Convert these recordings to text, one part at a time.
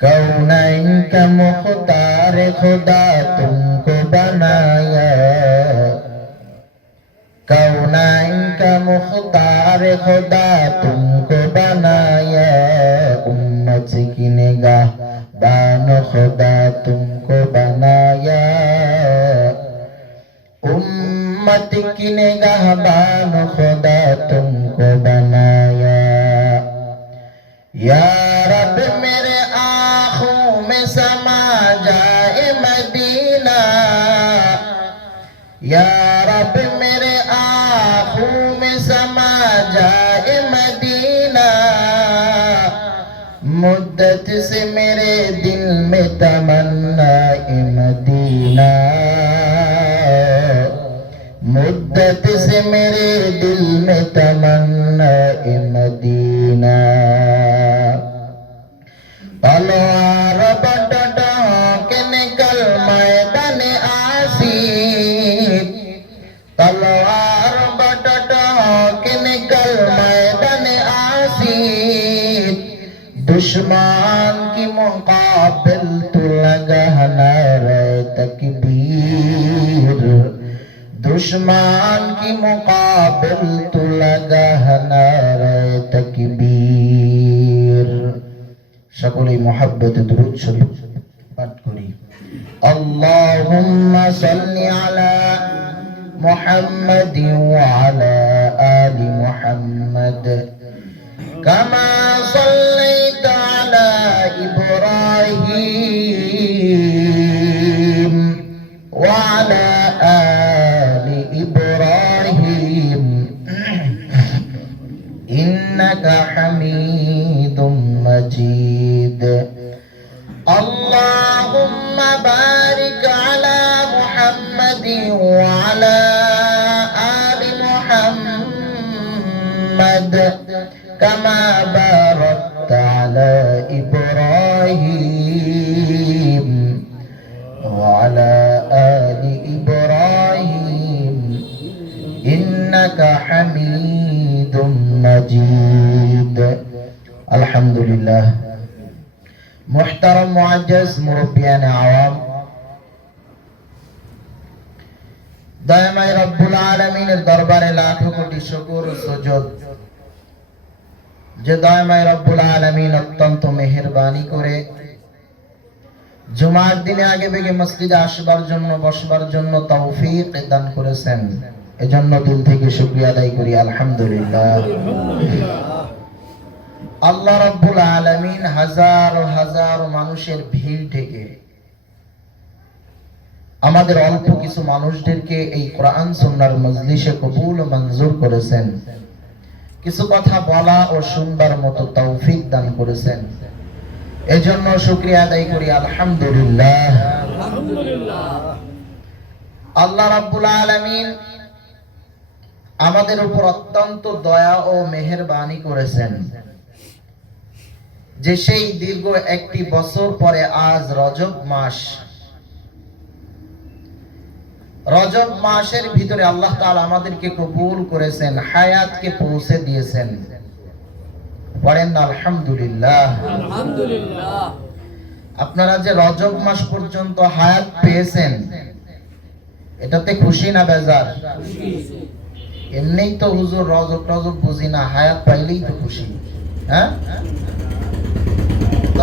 कौनैन का मुख्तार खुदा तुमको बनाया, कौनैन का मुख्तार खुदा तुमको बनाया, उम्मत की निगाह बानो खुदा तुमको बनाया, उम्मत की निगाह बानो खुदा तुमको बनाया। या रब मेरे आँखों में समा जाए मदीना, या रब मेरे आँखों में समा जाए मदीना, मुद्दत से मेरे दिल में तमन्ना मदीना, मुद्दत से मेरे दिल में तमन्ना मदीना। तलवार बटों के निकल मैदान आसीब, तलवार बटों के निकल मैदान आसीब, दुश्मन की मुकाबिल तू लगा नारे तकबीर, दुश्मन की मुकाबिल तू लगा नारे तकबीर। সকলেই মুহাব্বতে দুরূদ শরীফ পাঠ করি। আল্লাহুম্মা সাল্লি আলা মুহাম্মাদিন ওয়া আলা আলি মুহাম্মাদ কামা সাল্লাইতা আলা ইব্রাহিম ওয়া আলা আলি ইব্রাহিম ইন্নাকা হামিদুম مجيد اللهم بارك على محمد وعلى آل محمد كما باركت على إبراهيم وعلى آل إبراهيم إنك حميد مجيد। আলহামদুলিল্লাহ। মুহতারাম মুআজ্জাজ মুরব্বিয়ান আওয়াম, দয়াময় রব্বুল আলামিনের দরবারে লাখো কোটি শুকর ও সুজুদ যে দয়াময় রব্বুল আলামিন অত্যন্ত মেহেরবানি করে জুমার দিনে আগে বেগে মসজিদে আসবার জন্য বসবার জন্য তৌফিক দান করেছেন, এজন্য দিল থেকে শুকরিয়া আদায় করি আলহামদুলিল্লাহ। আল্লাহ রাব্বুল আলামিন হাজার হাজার মানুষের ভিড় থেকে আমাদের অল্প কিছু মানুষদেরকে এই কোরআন সুন্নাহর মজলিসে কবুল ও মঞ্জুর করেছেন, কিছু কথা বলা ও শুনবার মতো তৌফিক দান করেছেন, এজন্য শুকরিয়া আদায় করি আলহামদুলিল্লাহ। আল্লাহ রাব্বুল আলামিন আমাদের উপর অত্যন্ত দয়া ও মেহেরবানি করেছেন যে সেই দীর্ঘ একটি বছর পরে আজ রজব মাস, রজব মাসের ভিতরে আল্লাহ তাআলা আমাদেরকে কবুল করেছেন, হায়াতকে পৌঁছে দিয়েছেন। পড়েন আলহামদুলিল্লাহ। আলহামদুলিল্লাহ। আপনারা যে রজব মাস পর্যন্ত হায়াত পেয়েছেন এটাতে খুশি না বেজার? এমনিই তো হুজুর রজব টজব বুঝি না, হায়াত পাইলেই তো খুশি। হ্যাঁ,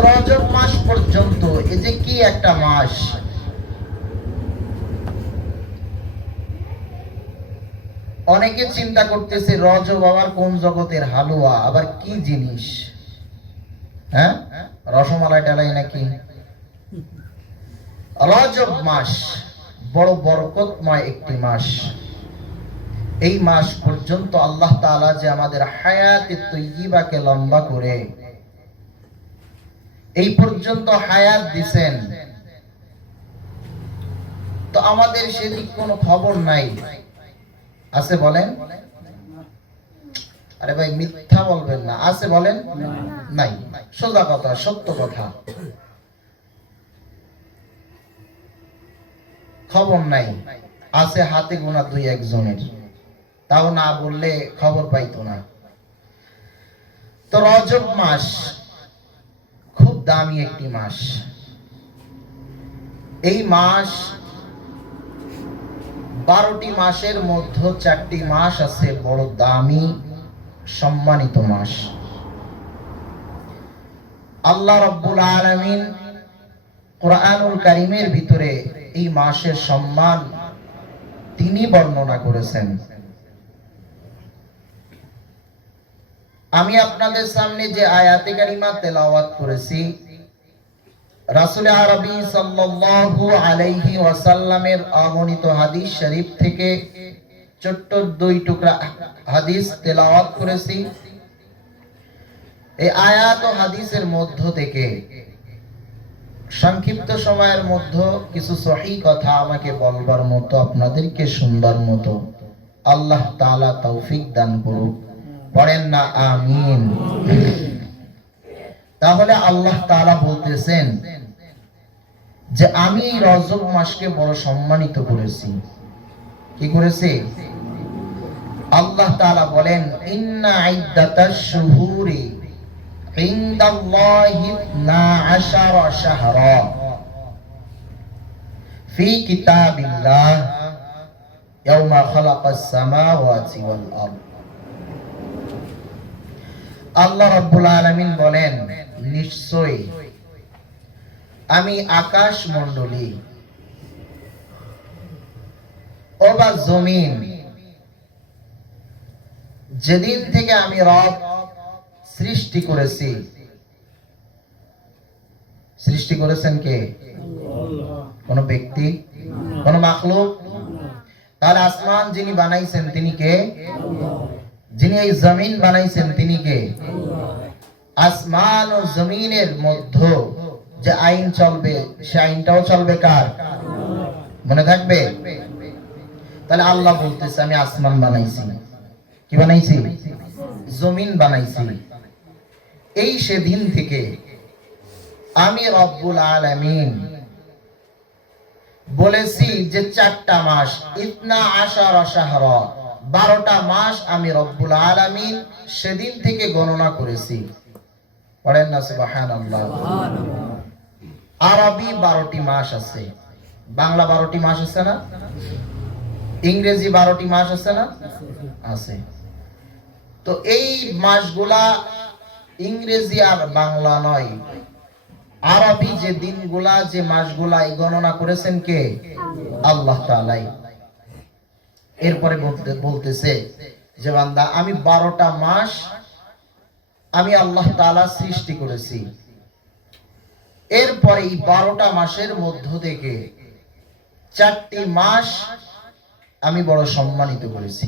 রজব মাস পর্যন্ত এই যে কি একটা মাস, অনেকে চিন্তা করতেছে রজব আবার কোন জগতের হালুয়া, আবার কি জিনিস? হ্যাঁ, রসমালাই টালাই নাকি? রজব মাস বড় বরকতময় একটি মাস। এই মাস পর্যন্ত আল্লাহ তাআলা যে আমাদের হায়াতে তৈয়িবাকে লম্বা করে এই পর্যন্ত হায়াত দিবেন, তো আমাদের সেদিক কোনো খবর নাই। আছে বলেন? আরে ভাই মিথ্যা বলবেন না, আছে বলেন? নাই। সোজা কথা, সত্য কথা, খবর নাই। আছে হাতে গোনা দুই একজনের, তাও না বললে খবর পাইতো না। তো রজব মাস খুব দামি একটি মাস। এই মাস 12টি মাসের মধ্যে 4টি মাস আছে বড় দামি সম্মানিত মাস। আল্লাহ রাব্বুল আলামিন কোরআনুল কারীমের ভিতরে এই মাসের সম্মান তিনি বর্ণনা করেছেন। আমি আপনাদের সামনে যে আয়াতে কারিমা তেলাওয়াত করেছি, রাসূল আরবি সাল্লাল্লাহু আলাইহি ওয়াসাল্লামের অগণিত হাদিস শরীফ থেকে ছোট্ট 2 টুকরা হাদিস তেলাওয়াত করেছি। এই আয়াত ও হাদিসের মধ্য থেকে সংক্ষিপ্ত সময়ের মধ্যে কিছু সহিহ কথা আমাকে বলবার মতো, আপনাদেরকে শুনবার মতো আল্লাহ তাআলা তৌফিক দান করুক। পড়েন না আমিন। তাহলে আল্লাহ তাআলা বলতেছেন যে আমি এই রজব মাসকে বড় সম্মানিত করেছি। কি করেছি? আল্লাহ তাআলা বলেন, ইন্না ইদ্দাতাশ শুহুরি ইনদাল্লাহি 12 শাহরা ফি কিতাবিল্লাহ ইয়াওমা খালাকাস সামাওয়াতি ওয়াল আরদ। আল্লাহ রাব্বুল আলামিন বলেন, নিশ্চয়ই আমি আকাশ মণ্ডলী ও বা জমিন যেদিন থেকে আমি রব সৃষ্টি করেছি। সৃষ্টি করেছেন কে? কোন ব্যক্তি, কোন মাখলুক? তাহলে আসমান যিনি বানাইছেন তিনি কে? যিনি এই জমিন বানাইছেন তিনি কে? আসমান ও জমিনের মধ্যে যে আইন চলবে সে আইনটাও চলবে কার? মনে থাকবে? তাহলে আল্লাহ বলতেছে আমি আসমান বানাইছি। কি বানাইছি? জমিন বানাইছি। এই সেদিন থেকে আমি রব্বুল আলামিন বলেছি যে 4টা মাস, ইতনা আশারা শাহরা, 12টা মাস আমি রব্বুল আলামিন সেদিন থেকে গণনা করেছি। পড়েন না সুবহানাল্লাহ। আরবি 12টি মাস আছে, বাংলা 12টি মাস আছে না? ইংরেজি 12টি মাস আছে না? আছে। তো এই মাসগুলা ইংরেজি আর বাংলা নয়, আরবি যে দিনগুলা যে মাসগুলা গণনা করেছেন কে? আল্লাহ তাআলা। এরপরে বলতেছে যে বান্দা আমি 12টা মাস আমি আল্লাহ তাআলা সৃষ্টি করেছি। এরপরে এই 12টা মাসের মধ্য থেকে 4টি মাস আমি বড় সম্মানিত করেছি।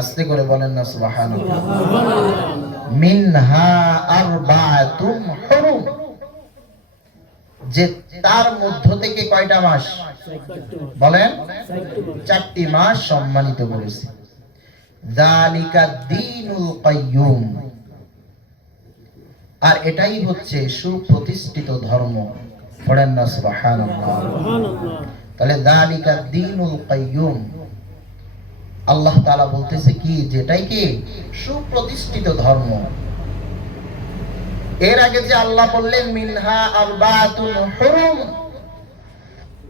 আস্তে করে বলেন না সুবহানাল্লাহ। মিনহা আরবাতুম হুরুম, যে তার মধ্য থেকে কয়টা মাস? বলেন, 4টি মাস সম্মানিত করেছি। যালিকা দ্বীনুল কাইয়্যুম, আর এটাই হচ্ছে সুপ্রতিষ্ঠিত ধর্ম। পড়েন না সুবহানাল্লাহ। তাহলে যালিকা দ্বীনুল কাইয়্যুম, আল্লাহ তাআলা বলতেছে কি যেটাই কি সুপ্রতিষ্ঠিত ধর্ম। এর আগে যে আল্লাহ বললেন মিনহা আরবাতুল হুরুম,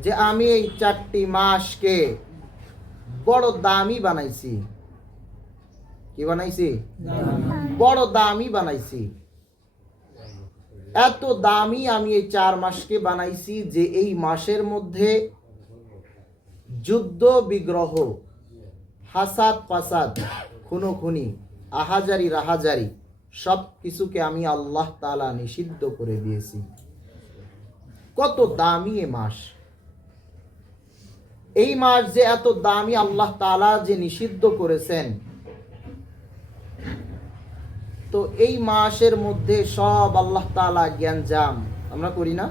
যে আমি এই 4টি মাসকে বড় দামি বানাইছি। কি বানাইছি? বড় দামি বানাইছি। এত দামি আমি এই 4 মাসকে বানাইছি যে এই মাসের মধ্যে যুদ্ধ বিগ্রহ, হাসাদ ফাসাদ, খুনোখুনি, আহাজারি রাহাজারি সব কিছুকে আমি আল্লাহ তাআলা নিষিদ্ধ করে দিয়েছি। কত দামি এ মাস! এই মাস যে এত দামি আল্লাহ তাআলা যে নিষিদ্ধ করেছেন, তো এই মাসের মধ্যে সব আল্লাহ তাআলা জ্ঞানজাম আমরা করি না?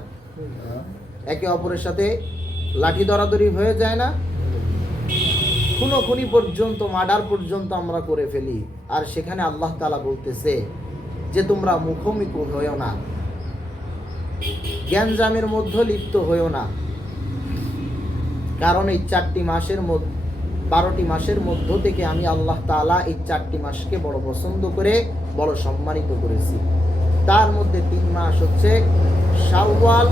একে অপরের সাথে লাঠি ধরাধরি হয়ে যায় না? খুনোখুনি পর্যন্ত, মার্ডার পর্যন্ত আমরা করে ফেলি। আর সেখানে আল্লাহ তাআলা বলতেছে যে তোমরা মুখোমুখি হইও না, জ্ঞানজামের মধ্যে লিপ্ত হইও না। কারণ এই 4টি মাসের মধ্যে 12টি মাসের মধ্য থেকে আমি আল্লাহ তাআলা এই 4টি মাসকে বড় পছন্দ করে বড় সম্মানিত করেছি। তার মধ্যে 3 মাস হচ্ছে শাওয়াল,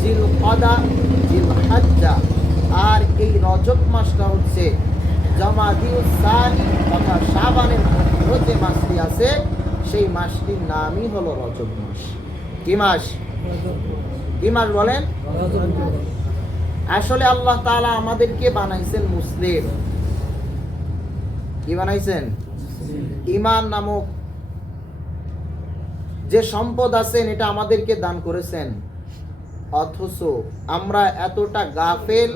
জিলকদা, জিলহজ্জা, আর এই রজব মাসটা হচ্ছে জমাদিউস সানি তথা শাবানের মধ্যে যে মাসটি আছে সেই মাসটির নামই হলো রজব মাস। কি মাস? কি মাস বলেন? আসলে আল্লাহ তাআলা আমাদেরকে বানাইছেন মুসলিম। কি বানাইছেন? ঈমান নামক যে সম্পদ আছেন এটা আমাদেরকে দান করেছেন, অথচ আমরা এতটা গাফেল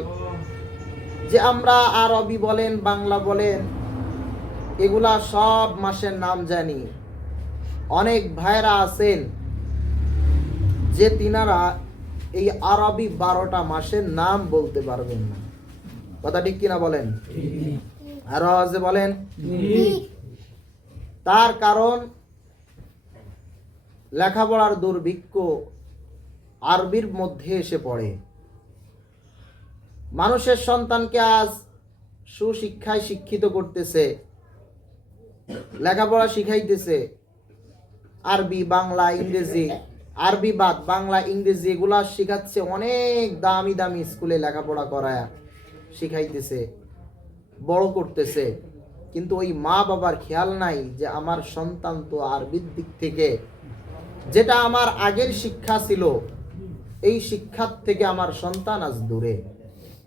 যে আমরা আরবি বলেন, বাংলা বলেন, এগুলা সব মাসের নাম জানি। অনেক ভাইরা আছেন যে তিনারা এই আরবি 12টা মাসের নাম বলতে পারবেন না। কথা ঠিক কিনা বলেন? আরো আওয়াজে বলেন। তার কারণ লেখাপড়ার দুর্ভিক্ষ আরবির মধ্যে এসে পড়ে। মানুষের সন্তানকে আজ সুশিক্ষায় শিক্ষিত করতেছে, লেখাপড়া শিখাইতেছে, আরবি, বাংলা, ইংরেজি, আরবি বাদ বাংলা, ইংরেজি এগুলা শিখাচ্ছে, অনেক দামি দামি স্কুলে লেখাপড়া করায় শিখাইতেছে, বড় করতেছে। কিন্তু ওই মা বাবার খেয়াল নাই যে আমার সন্তান তো আরবির দিক থেকে যেটা আমার আগের শিক্ষা ছিল এই শিক্ষার থেকে আমার সন্তান আজ দূরে।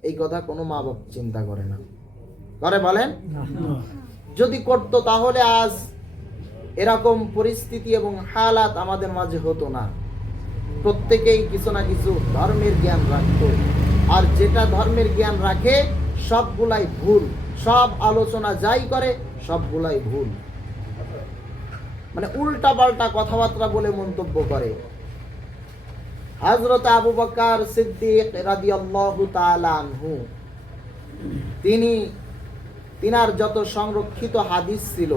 এই কথা কোনো মা বাপ চিন্তা করে না। করে বলেন? যদি করতো তাহলে আজ এরকম পরিস্থিতি এবং হালাত আমাদের মাঝে হতো না। প্রত্যেকেই কিছু না কিছু ধর্মের জ্ঞান রাখতো, আর যেটা ধর্মের জ্ঞান রাখে সবগুলাই ভুল। সব আলোচনা যাই করে সবগুলাই ভুল, মানে উল্টা পাল্টা কথাবার্তা বলে মন্তব্য করে। হযরত আবু বকর সিদ্দিক রাদিয়াল্লাহু তাআলা আনহু তিনার যত সংরক্ষিত হাদিস ছিল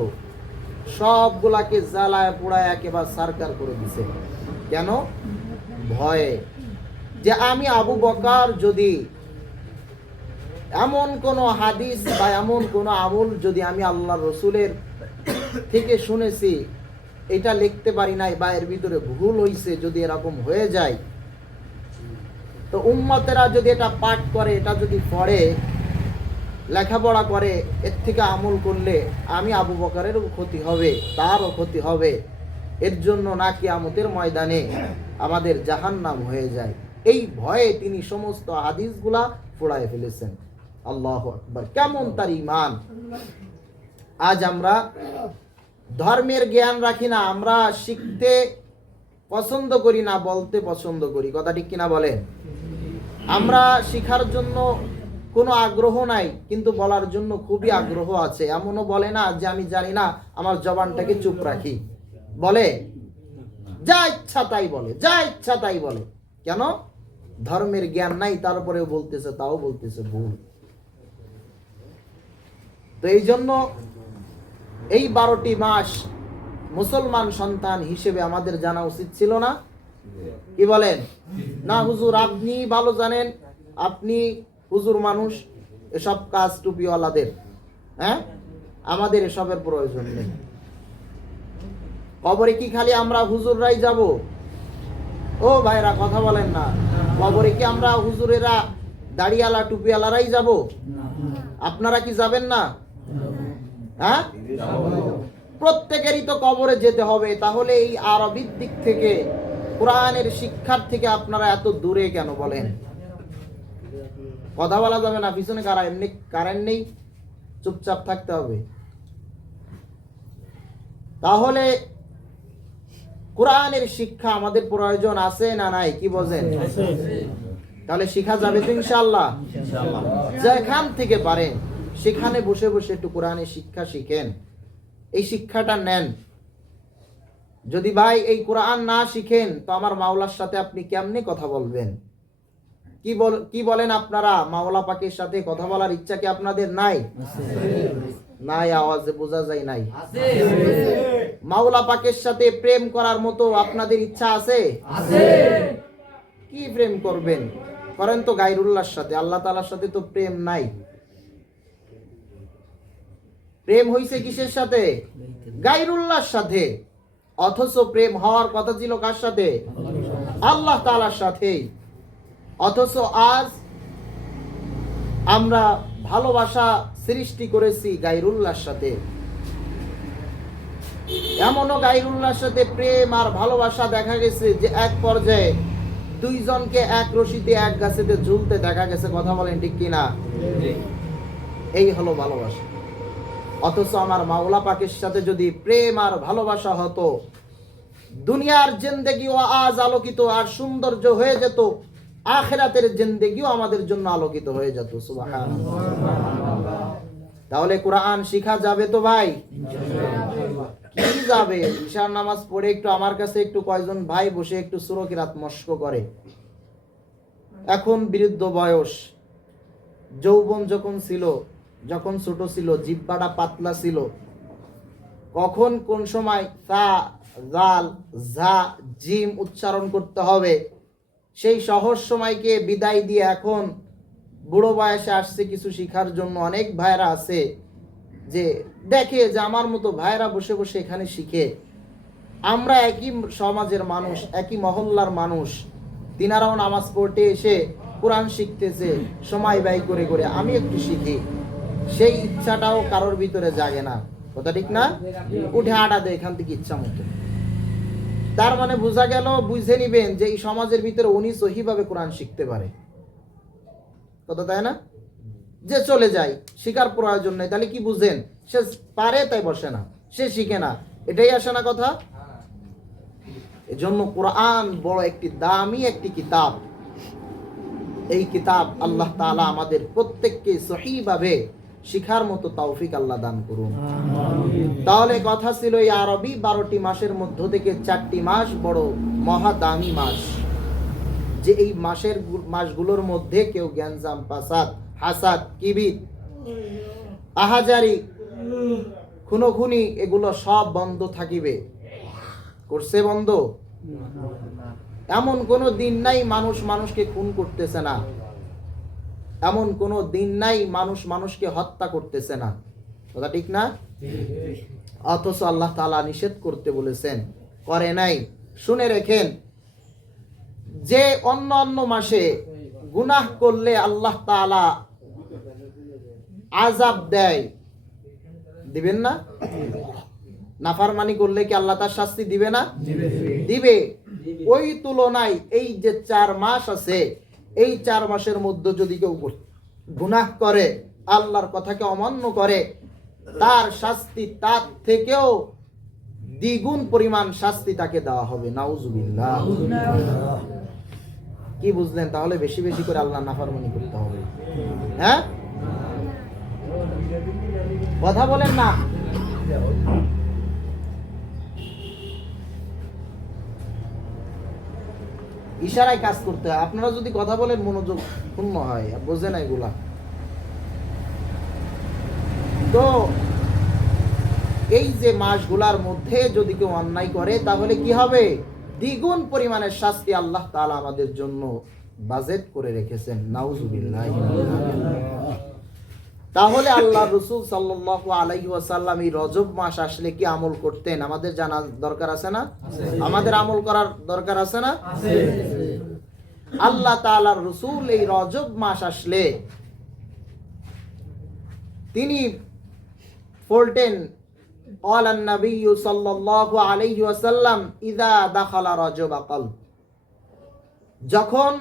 সবগুলাকে জ্বালায় পোড়ায় একেবারে সারকার করে দিছে। কেন? ভয়ে যে আমি আবু বকর যদি এমন কোন হাদিস বা এমন কোন আমল যদি আমি আল্লাহর রাসূলের থেকে শুনেছি এটা লিখতে পারি নাই বা এর ভিতরে ভুল হইছে, যদি এরকম হয়ে যায় তো উম্মতেরা যদি এটা পাঠ করে, এটা যদি পড়ে, লেখাপড়া করে, এর থেকে আমল করলে আমি আবু বকরেরও ক্ষতি হবে, তারও ক্ষতি হবে। এর জন্য না কিয়ামতের ময়দানে আমাদের জাহান্নাম হয়ে যায়। এই ভয়ে তিনি সমস্ত হাদিসগুলা পোড়ায় ফেলেছেন। আল্লাহু আকবার! কেমন তার ঈমান! আজ আমরা ধর্মের জ্ঞান রাখি না, আমরা শিখতে পছন্দ করি না, বলতে পছন্দ করি। কথা ঠিক কিনা বলেন? আমরা শিখার জন্য কোনো আগ্রহ নাই, কিন্তু বলার জন্য খুবই আগ্রহ আছে। এমনও বলে না যে আমি জানি না, আমার জবানটাকে চুপ রাখি। বলে যা ইচ্ছা তাই বলে, যা ইচ্ছা তাই বলে। কেন? ধর্মের জ্ঞান নাই, তারপরেও বলতেছে, তাও বলতেছে ভুল। তো এই জন্য এই 12টি মাস মুসলমান সন্তান হিসেবে আমাদের জানা উচিত ছিল না? কি বলেন? না হুজুর, আপনি ভালো জানেন, আপনি হুজুর মানুষ, এসব কাজ টুপিওয়ালাদের। হ্যাঁ, আমাদের এসবের প্রয়োজন নেই। কবরে কি খালি আমরা হুজুররাই যাব? ও ভাইরা, কথা বলেন না। কবরে কি আমরা হুজুরেরা, দাড়িওয়ালা, টুপিওয়ালারাই যাব? আপনারা কি যাবেন না? হ্যাঁ, প্রত্যেকেরই তো কবরে যেতে হবে। তাহলে এই আরবির দিক থেকে, কোরআনের শিক্ষার থেকে আপনারা এত দূরে কেন বলেন? কথা বলা যাবে না, পিছনে কারেন্ট নেই, চুপচাপ থাকতে হবে। তাহলে কোরআনের শিক্ষা আমাদের প্রয়োজন আছে না নাই? কি বলেন? তাহলে শিখা যাবে তো ইনশাআল্লাহ। যেখান থেকে পারেন সেখানে বসে বসে একটু কোরআনের শিক্ষা শিখেন, এই শিক্ষাটা নেন। যদি ভাই এই কোরআন না শিখেন তো আমার মাওলার সাথে আপনি কেমনে কথা বলবেন? কি বলেন আপনারা? মাওলা পাকের সাথে কথা বলার ইচ্ছা কি আপনাদের নাই? নাই, আওয়াজে বোঝা যায় নাই। মাওলা পাকের সাথে প্রেম করার মতো আপনাদের ইচ্ছা আছে? কি প্রেম করবেন? করেন তো গায়রুল্লাহর সাথে, আল্লাহ তাআলার সাথে তো প্রেম নাই। প্রেম হইছে কিসের সাথে? গায়রুল্লাহর সাথে। অথচ প্রেম হওয়ার কথা ছিল কার সাথে? আল্লাহ তাআলার সাথে। অথচ আজ আমরা ভালোবাসা সৃষ্টি করেছি গায়রুল্লাহর সাথে। এমনও গায়রুল্লাহর সাথে প্রেম আর ভালোবাসা দেখা গেছে যে এক পর্যায়ে দুইজনকে এক রশিতে এক গাছেতে ঝুলতে দেখা গেছে। কথা বলেন ঠিক কিনা? এই হলো ভালোবাসা। অথচ আমার মাওলা পাকের সাথে যদি প্রেম আর ভালোবাসা হতো, দুনিয়ার জিন্দেগিও আজ আলোকিত আর সৌন্দর্য হয়ে যেত, আখিরাতের জিন্দেগিও আমাদের জন্য আলোকিত হয়ে যেত। সুবহানাল্লাহ। তাহলে কোরআন শিখা যাবে তো ভাই? কি যাবে? ঈশার নামাজ পড়ে একটু আমার কাছে একটু কয়জন ভাই বসে একটু সূরা কিরাত মশক করে। এখন বৃদ্ধ বয়স, যৌবন যখন ছিল, যখন ছোট ছিল, জিহ্বাটা পাতলা ছিল, কখন কোন সময় তা জাল ঝা জিম উচ্চারণ করতে হবে সেই সহজ সময়কে বিদায় দিয়ে এখন বুড়ো বয়সে আসছে কিছু শিখার জন্য। অনেক ভাইরা আছে যে দেখে যে আমার মতো ভাইরা বসে বসে এখানে শিখে, আমরা একই সমাজের মানুষ, একই মহল্লার মানুষ, তিনারাও নামাজ পড়তে এসে কোরআন শিখতেছে সময় ব্যয় করে করে, আমি একটু শিখি, সেই ইচ্ছাটাও কারোর ভিতরে জাগে না। কথা ঠিক না? উঠে আটা দেয় এখান থেকে ইচ্ছা মতো। তার মানে বোঝা গেল, বুঝে নিবেন যে এই সমাজের ভিতরে উনি সহিভাবে কোরআন শিখতে পারে। কথা তাই না? যে চলে যায়, শিকার প্রয়োজন নেই, তাহলে কি বুঝেন? সে পারে তাই বসে না, সে শিখে না, এটাই আসে না কথা? এজন্য কোরআন বড় একটি দামি একটি কিতাব। এই কিতাব আল্লাহ তাআলা আমাদের প্রত্যেককে সহিভাবে শিখার মতো তৌফিক আল্লাহ দান করুন। তাহলে কথা ছিল এই আরবি 12টি মাসের মধ্য থেকে 4টি মাস বড় মহা দামি মাস, যে এই মাসগুলোর মধ্যে কেউ গ্যাঞ্জাম, ফাসাদ, হাসাদ, কিবির, আহাজারি, খুনোখুনি এগুলো সব বন্ধ থাকিবে। করছে বন্ধ? এমন কোন দিন নাই মানুষ মানুষকে খুন করতেছে না, এমন কোন দিন নাই মানুষ মানুষকে হত্যা করতেছে না। কথা ঠিক না? অথচ আল্লাহ তাআলা নিষেধ করতে বলেছেন, করে নাই। শুনে রেখেন, যে অন্য অন্য মাসে গুনাহ করলে আল্লাহ তাআলা আযাব দেয়, দিবেন না? নাফরমানি করলে কি আল্লাহ তার শাস্তি দিবে না? দিবে। ওই তুলনায় এই যে 4 মাস আছে, এই 4 মাসের মধ্যে যদি কেউ গুনাহ করে, আল্লাহর কথাকে অমান্য করে, তার শাস্তি তার থেকেও দ্বিগুণ পরিমাণ শাস্তি তাকে দেওয়া হবে। নাউজুবিল্লাহ। কি বুঝলেন? তাহলে বেশি বেশি করে আল্লাহ নাফরমানি করতে হবে। হ্যাঁ, কথা বলেন না? ইশারায় কাজ করতে হয়। আপনারা যদি কথা বলেন মনোযোগ শূন্য হয়, বোঝে না এগুলা। তো এই যে মাসগুলার মধ্যে যদি কেউ অন্যায় করে, তাহলে কি হবে? দ্বিগুণ পরিমাণের শাস্তি আল্লাহ তাআলা আমাদের জন্য বাজেট করে রেখেছেন। নাউজুবিল্লাহ। তাহলে আল্লাহ রাসূল সাল্লাল্লাহু আলাইহি ওয়াসাল্লাম এই রজব মাস আসলে কি আমল করতেন? আমাদের জানা দরকার আছে না? আমাদের আমল করার দরকার আছে না? আল্লাহ তাআলার রাসূল এই রজব মাস আসলে তিনি বলতেন, ক্বালান নবী সাল্লাল্লাহু আলাইহি ওয়াসাল্লাম ইযা দাখালা রজব ক্বাল, যখন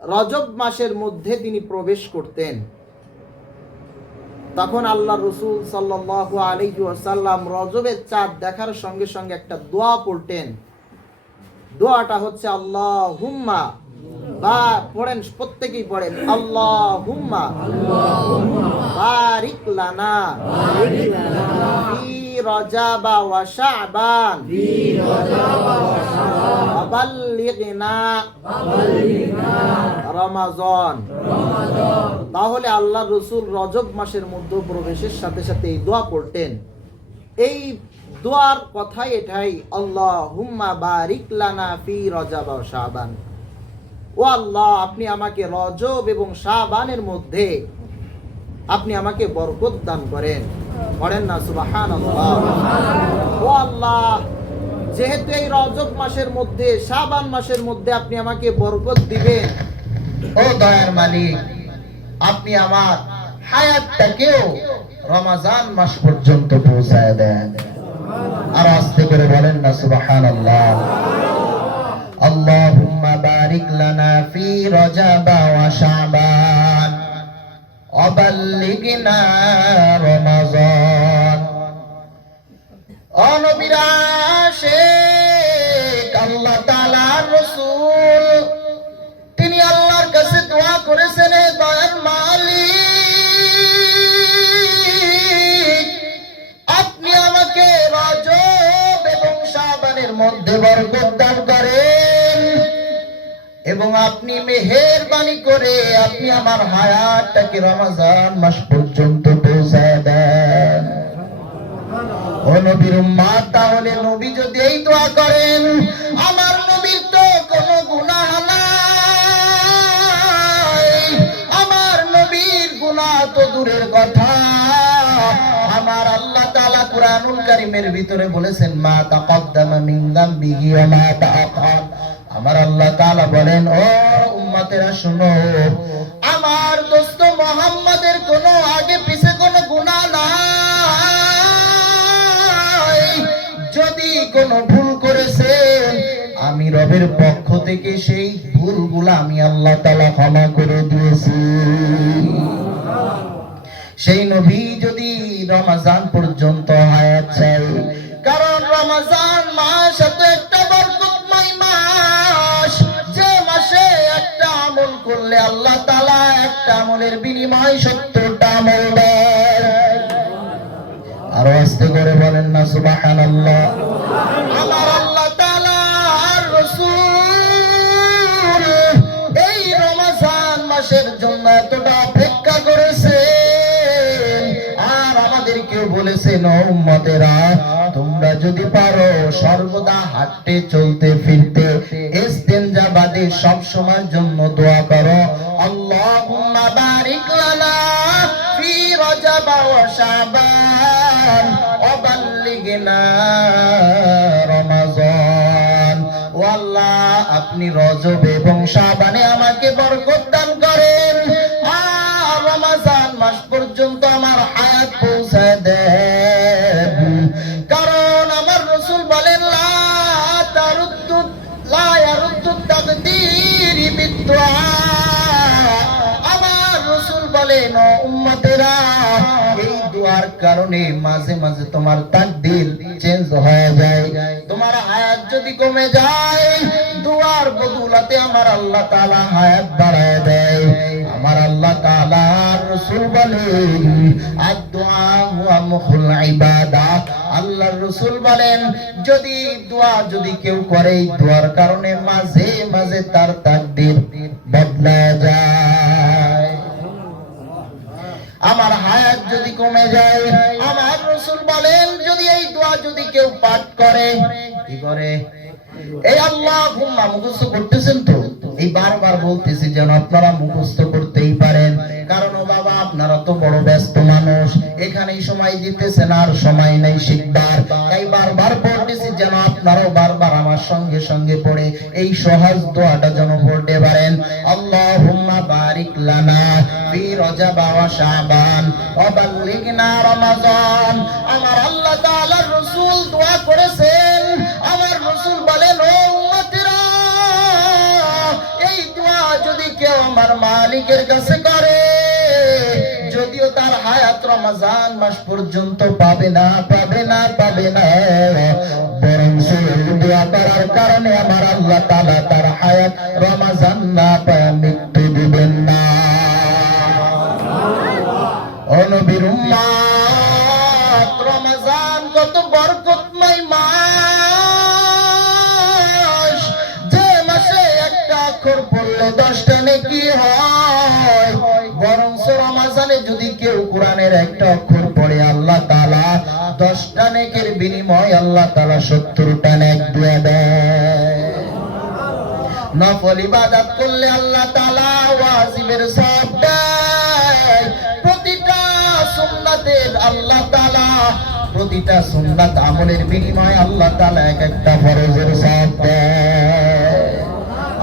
রজব মাসের মধ্যে তিনি প্রবেশ করতেন, তখন আল্লাহ রাসূল সাল্লাল্লাহু আলাইহি ওয়াসাল্লাম রজবের চাঁদ দেখার সঙ্গে সঙ্গে একটা দোয়া পড়তেন। দোয়াটা হচ্ছে আল্লাহুম্মা, বা পড়েন, প্রত্যেকেই পড়েন, আল্লাহুম্মা বারিক লানা ফি রজব ওয়া শাবান ওয়া বাল্লিগনা রমাজান। তাহলে আল্লাহ রাসূল রজব মাসের মধ্যে প্রবেশের সাথে সাথে এই দোয়া পড়তেন। এই দোয়ার কথাই এটাই, আল্লাহুম্মা বারিক লানা ফি রজব ওয়া শাবান। ও আল্লাহ, আপনি আমাকে রজব এবং শাবানের মধ্যে আপনি আমাকে বরকত দান করেন। পড়েন না সুবহানাল্লাহ। ও আল্লাহ, যেহেতু এই রজব মাসের মধ্যে, শাবান মাসের মধ্যে আপনি আমাকে বরকত দিবেন, ও দয়ার মালিক, আপনি আমার হায়াতটাকেও রমজান মাস পর্যন্ত পৌঁছায় দেন। আর আস্তে করে বলেন না সুবহানাল্লাহ। আল্লাহুম্মা বারিক লানা ফি রজব ওয়া শাবান ওয়া বাল্লিগনা রমাজান। ও নবীর আশিক, আল্লাহ তাআলার রাসূল, তিনি আল্লাহর কাছে দোয়া করেছেন, হে দয়ার মালিক, আপনি আমাকে রজব এবং শাবানের মধ্যে বরকত দান করেন এবং আপনি মেহেরবানি করে আপনি আমার হায়াতটাকে রমজান মাস পর্যন্ত পৌঁছায় দেন। ও নবীর উম্মত, তাহলে নবী যদি এই দোয়া করেন, আমার নবীর তো কোনো গুনাহ নাই, আমার নবীর গুনাহ তো দূরের কথা, আমার আল্লাহ তাআলা কুরআনুল কারীমের ভিতরে বলেছেন, মা তাকদ্দামা মিন যামবিহি ওয়া মা তাআখার। আমার আল্লাহ তাআলা বলেন, ও উম্মতেরা শুনো, আমার দোস্ত মুহাম্মদের কোনো আগে পিছে কোনো গুনাহ নাই। যদি কোনো ভুল করেছেন, আমি রবের পক্ষ থেকে সেই ভুলগুলো আমি আল্লাহ তাআলা ক্ষমা করে দিয়েছি। সেই নবী যদি রমজান পর্যন্ত হায়াত চাই, কারণ রমজান মাস এত একটা বরকতময় মাস, যে মাসে একটা আমল করলে আল্লাহ তাআলা একটা আমলের বিনিময়ে 70টা আমল দেন। আরো আস্তে করে বলেন না সুবহানাল্লাহ। আমার আল্লাহ তাআলার রাসূল এই রমজান মাসের জন্য এতটা অপেক্ষা করেছেন, আর আমাদেরকেও বলেছেন, ও উম্মতেরা, তোমরা যদি পারো সর্বদা হাঁটতে চলতে ফিরতে ইস্তেনজা বাদে সব সময়ের জন্য দোয়া করো, আল্লাহুম্মা বারিক লানা ফি রজব ওয়া শাবান ওয়া বাল্লিগনা রমাজান। ও আল্লাহ, আপনি রজব এবং শাবানে আমাকে বরকত দান করেন, আর রমজান মাস পর্যন্ত আমার হায়াত পৌঁছায় দেন। কারণ আমার রাসূল বলেন, লা ইয়ারুদ্দু তাকদীর বিদুআ। আমার রাসূল বলেন, ও উম্মতেরা, এই দোয়ার কারণে মাঝে মাঝে তোমার তাকদীর চেঞ্জ হয়ে যায়। তোমার হায়াত যদি কমে যায়, দোয়ার বদৌলতে আমার আল্লাহ তাআলা হায়াত বাড়ায় দেয়। আমার আল্লাহ তাআলার রাসূল বলেন, আদ-দুআ হুয়া মুখুল ইবাদাত। আল্লাহর রাসূল বলেন, যদি দোয়া যদি কেউ করে, এই দোয়ার কারণে মাঝে মাঝে তার তাকদীর বদলায় যায়। আমার হায়াত যদি কমে যায়, আমার রাসূল বলেন, যদি এই দোয়া যদি কেউ পাঠ করে, কি করে? এই আল্লাহুম্মা মুখস্থ করতেছেন তো, এই বারবার বলতেছি যেন আপনারা মুখস্থ করতেই পারেন, কারণ ও বাবা, আপনারা তো বড় ব্যস্ত মানুষ, এখানেই সময় দিতেছেন, আর সময় নেই শিখবার, তাই বারবার পড়তেছি যেন আপনারাও বারবার আমার সঙ্গে সঙ্গে পড়ে এই সহজ দোয়াটা যেন পড়তে পারেন। আল্লাহুম্মা বারিক লানা ফি রজব ওয়া শাবান ওয়া বাল্লিগনা রমাজান। আমার আল্লাহ তাআলার রাসূল দোয়া করেছেন, আমার রাসূল বলেন, ও উম্মতেরা, এই দোয়া যদি কেউ আমার মালিকের কাছে করে, যদিও তার হায়াত রমজান মাস পর্যন্ত পাবে না, বরং সেই দোয়া করার কারণে আমার আল্লাহ তাআলা তার হায়াত রমজান না পায় মৃত্যু দিবেন না। ও নবীর উম্মত, রমজান কত বরকতময় মাস, যে মাসে একটা অক্ষর পড়লে 10টা নেকি হয়, বরং রমজানে যদি কেউ কোরআনের একটা অক্ষর পড়ে, আল্লাহ তাআলা 10টা নেকির বিনিময়ে আল্লাহ তাআলা 70টা নেক দিয়ে দেয়। নফল ইবাদত করলে আল্লাহ তাআলা ওয়াজিবের সওয়াব দেয়, প্রতিটা সুন্নাতের আল্লাহ তাআলা প্রতিটা সুন্নাত আমলের বিনিময়ে আল্লাহ তাআলা এক একটা ফরজের সওয়াব দেয়।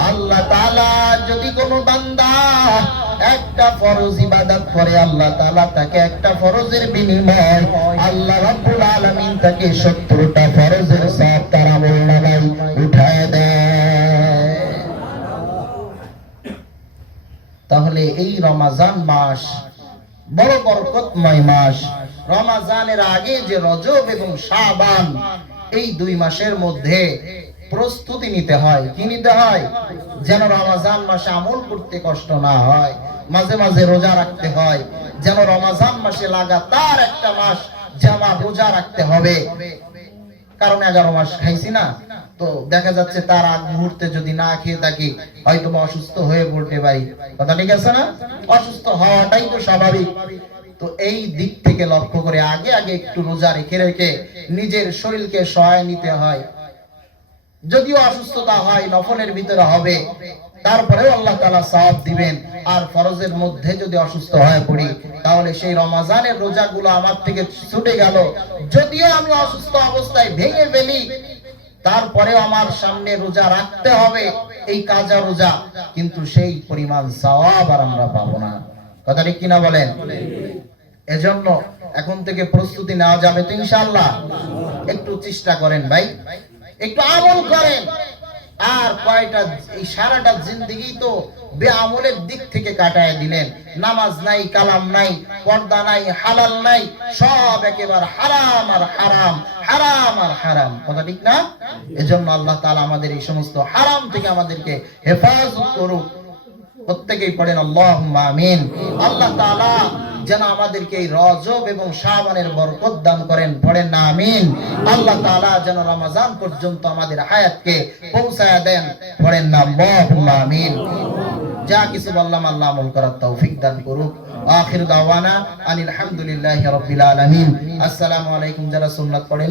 আল্লাহ তাআলা যদি কোনো বান্দা একটা ফরজ ইবাদত করে, আল্লাহ তাআলা তাকে একটা ফরজের বিনিময়ে আল্লাহ রাব্বুল আলামিন তাকে 70টা ফরজের সওয়াব তার আমলনামায় উঠায় দেয়। তাহলে এই রমজান মাস বড় বরকতময় মাস। রমজানের আগে যে রজব এবং শাবান, এই 2 মাসের মধ্যে প্রস্তুতি নিতে হয়। কি নিতে হয়? যেন রমজান মাসে আমল করতে কষ্ট না হয়, মাঝে মাঝে রোজা রাখতে হয়। যেন রমজান মাসে লাগাতার একটা মাস জামা রোজা রাখতে হবে। কারণ 11 মাস খাইছি না, তো দেখা যাচ্ছে তার আগ মুহূর্তে যদি না খেয়ে থাকি হয়তো অসুস্থ হয়ে পড়তে পারি। কথা ঠিক আছে না? অসুস্থ হওয়াটাই তো স্বাভাবিক। তো এই দিক থেকে লক্ষ্য করে আগে আগে একটু রোজা রেখে রেখে নিজের শরীরকে সহায় নিতে হয়। যদিও অসুস্থতা হয়, নফলের ভিতরে হবে, তারপরেও আল্লাহ তাআলা সওয়াব দিবেন। আর ফরজের মধ্যে যদি অসুস্থ হয়ে পড়ি, তাহলে সেই রমজানের রোজাগুলো আমার থেকে ছুটে গেল। যদিও আমি অসুস্থ অবস্থায় ভেঙে ফেলি, তারপরেও আমার সামনে রোজা রাখতে হবে, এই কাজা রোজা, কিন্তু সেই পরিমাণ সওয়াব আর আমরা পাবো না। কথা ঠিক কিনা বলেন? এজন্য এখন থেকে প্রস্তুতি নেওয়া যাবে তো ইনশাআল্লাহ। একটু চেষ্টা করেন ভাই, একটু আমল করেন। আর কয়টা এই সারাটা জিন্দেগি তো বেআমলের দিক থেকে কাটায় দিলেন। নামাজ নাই, কালাম নাই, পর্দা নাই, হালাল নাই, সব একেবারে হারাম আর হারাম, হারাম আর হারাম। কথা ঠিক না? এজন্য আল্লাহ তাআলা আমাদের এই সমস্ত হারাম থেকে আমাদেরকে হেফাজত করুক। প্রত্যেকেই পড়েন আল্লাহুম্মা আমিন। আল্লাহ তাআলা যেন আমাদেরকে এই রজব এবং শাবানের বরকত দান করেন, পড়েন না আমিন। আল্লাহ তাআলা যেন রমজান পর্যন্ত আমাদের হায়াতকে পৌঁছায়া দেন, পড়েন না আল্লাহুম্মা আমিন। যা কিছু বললাম আল্লাহ আমল করার তৌফিক দান করুক। আখির দাওয়ানা আনিল হামদুলিল্লাহি রাব্বিল আলামিন। আসসালামু আলাইকুম। যারা সুন্নাত পড়েন